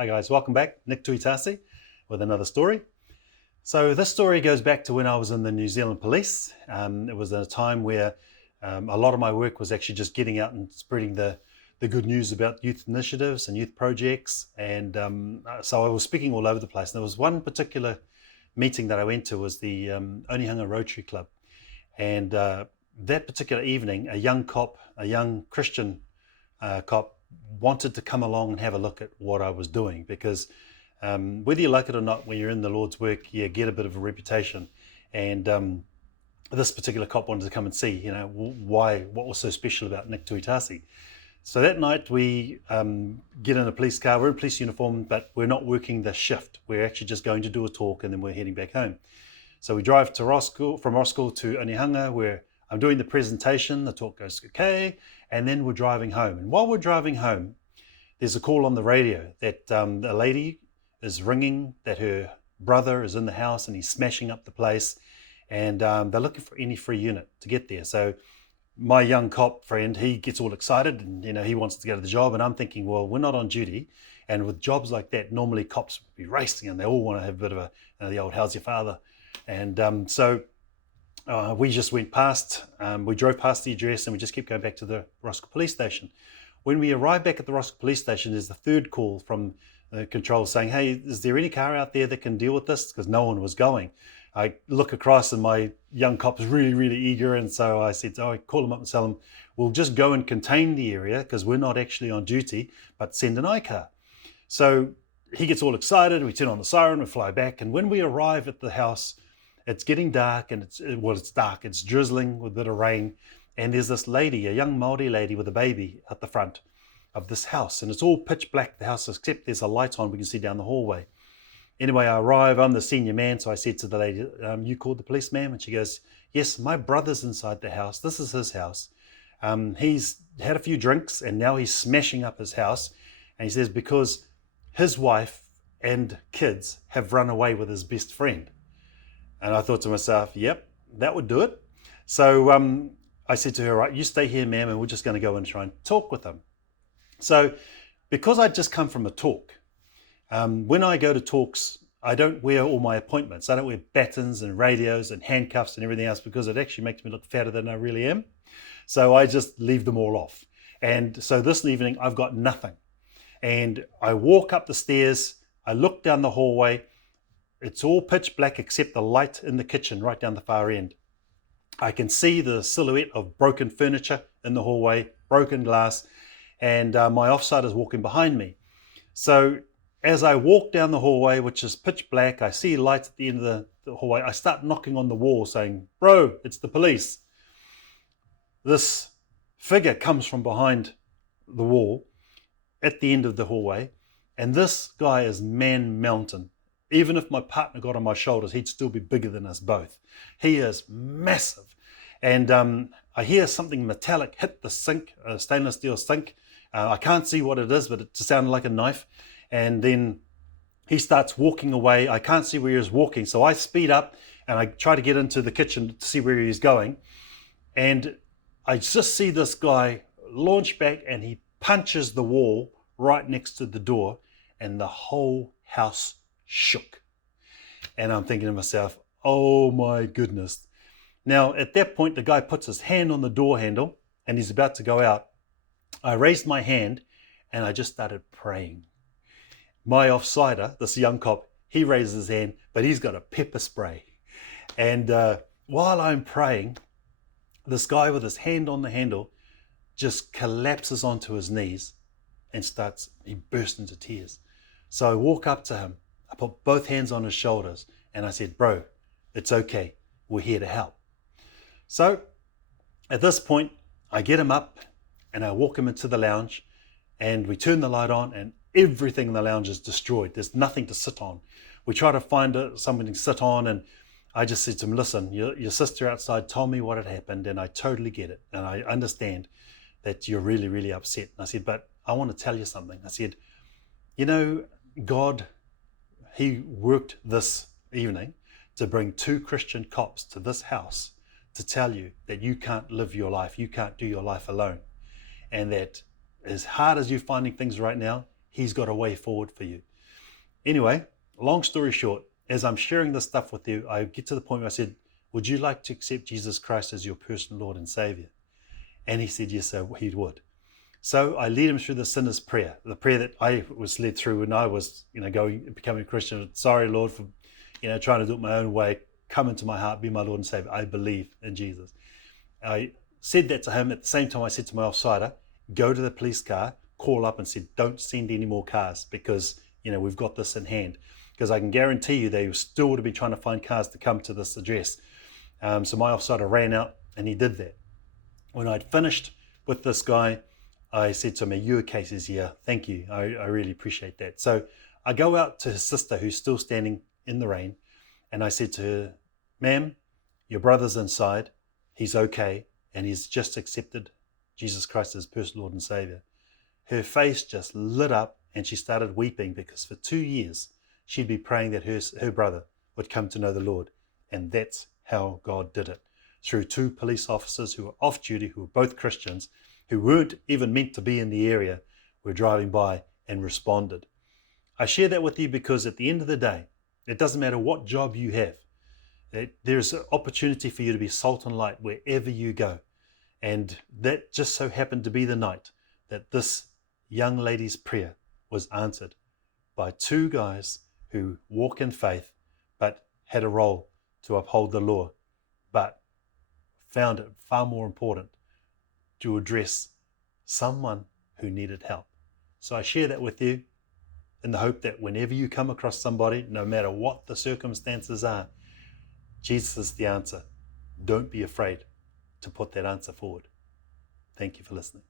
Hi guys, welcome back. Nick Tuitasi with another story. So this story goes back to when I was in the New Zealand Police. It was at a time where a lot of my work was actually just getting out and spreading the good news about youth initiatives and youth projects. And so I was speaking all over the place. And there was one particular meeting that I went to was the Onehunga Rotary Club. And that particular evening, a young cop, a young Christian cop, wanted to come along and have a look at what I was doing, because whether you like it or not, when you're in the Lord's work, you get a bit of a reputation. And this particular cop wanted to come and see, what was so special about Nick Tuitasi. So that night we get in a police car. We're in police uniform, but we're not working the shift. We're actually just going to do a talk and then we're heading back home. So we drive to from Roskilde to Onehunga, where I'm doing the presentation, the talk goes okay, and then we're driving home. And while we're driving home, there's a call on the radio that a lady is ringing that her brother is in the house and he's smashing up the place, and they're looking for any free unit to get there. So my young cop friend, he gets all excited and he wants to go to the job, and I'm thinking, well, we're not on duty. And with jobs like that, normally cops would be racing and they all want to have a bit of the old how's your father. And so we just went past, we drove past the address and we just kept going back to the Roskilde police station. When we arrived back at the Roskilde police station, there's the third call from the control saying, hey, is there any car out there that can deal with this? Because no one was going. I look across and my young cop's really, really eager. And so I said, I call him up and tell him, we'll just go and contain the area because we're not actually on duty, but send an I-car. So he gets all excited. We turn on the siren, we fly back. And when we arrive at the house, it's getting dark, and it's dark. It's drizzling with a bit of rain. And there's this lady, a young Māori lady with a baby at the front of this house. And it's all pitch black, the house, except there's a light on we can see down the hallway. Anyway, I arrive, I'm the senior man. So I said to the lady, you called the police, ma'am? And she goes, yes, my brother's inside the house. This is his house. He's had a few drinks and now he's smashing up his house. And he says, because his wife and kids have run away with his best friend. And I thought to myself, yep, that would do it. So I said to her, right, you stay here, ma'am, and we're just going to go and try and talk with him. So because I'd just come from a talk, when I go to talks, I don't wear all my appointments. I don't wear batons and radios and handcuffs and everything else, because it actually makes me look fatter than I really am. So I just leave them all off. And so this evening, I've got nothing. And I walk up the stairs, I look down the hallway. It's all pitch black except the light in the kitchen right down the far end. I can see the silhouette of broken furniture in the hallway, broken glass, and my offside is walking behind me. So as I walk down the hallway, which is pitch black, I see lights at the end of the hallway. I start knocking on the wall saying, bro, it's the police. This figure comes from behind the wall at the end of the hallway, and this guy is man mountain. Even if my partner got on my shoulders, he'd still be bigger than us both. He is massive. And I hear something metallic hit the sink, a stainless steel sink. I can't see what it is, but it sounded like a knife. And then he starts walking away. I can't see where he's walking. So I speed up and I try to get into the kitchen to see where he's going. And I just see this guy launch back and he punches the wall right next to the door, and the whole house shook. And I'm thinking to myself, oh my goodness. Now at that point, the guy puts his hand on the door handle and he's about to go out. I raised my hand and I just started praying. My offsider, this young cop, he raises his hand, but he's got a pepper spray. And while I'm praying, this guy with his hand on the handle just collapses onto his knees and he bursts into tears. So I walk up to him, I put both hands on his shoulders, and I said, bro, it's okay. We're here to help. So at this point, I get him up and I walk him into the lounge, and we turn the light on and everything in the lounge is destroyed. There's nothing to sit on. We try to find something to sit on, and I just said to him, listen, your sister outside told me what had happened, and I totally get it. And I understand that you're really, really upset. And I said, but I want to tell you something. I said, God, he worked this evening to bring 2 Christian cops to this house to tell you that you can't live your life, you can't do your life alone. And that as hard as you're finding things right now, He's got a way forward for you. Anyway, long story short, as I'm sharing this stuff with you, I get to the point where I said, would you like to accept Jesus Christ as your personal Lord and Savior? And he said, yes, sir, he would. So I led him through the sinner's prayer, the prayer that I was led through when I was, becoming a Christian. Sorry, Lord, for, trying to do it my own way. Come into my heart, be my Lord and Savior. I believe in Jesus. I said that to him. At the same time, I said to my offsider, go to the police car, call up and said, don't send any more cars because, we've got this in hand. Because I can guarantee you they still would have been trying to find cars to come to this address. So my offsider ran out and he did that. When I'd finished with this guy, I said to him, are you okay? He says, yeah, thank you. I really appreciate that. So I go out to his sister who's still standing in the rain. And I said to her, ma'am, your brother's inside. He's okay. And he's just accepted Jesus Christ as personal Lord and Savior. Her face just lit up and she started weeping because for 2 years she'd be praying that her brother would come to know the Lord. And that's how God did it. Through 2 police officers who were off duty, who were both Christians, who weren't even meant to be in the area, were driving by and responded. I share that with you because at the end of the day, it doesn't matter what job you have. There's an opportunity for you to be salt and light wherever you go. And that just so happened to be the night that this young lady's prayer was answered by 2 guys who walk in faith, but had a role to uphold the law, but found it far more important to address someone who needed help. So I share that with you in the hope that whenever you come across somebody, no matter what the circumstances are, Jesus is the answer. Don't be afraid to put that answer forward. Thank you for listening.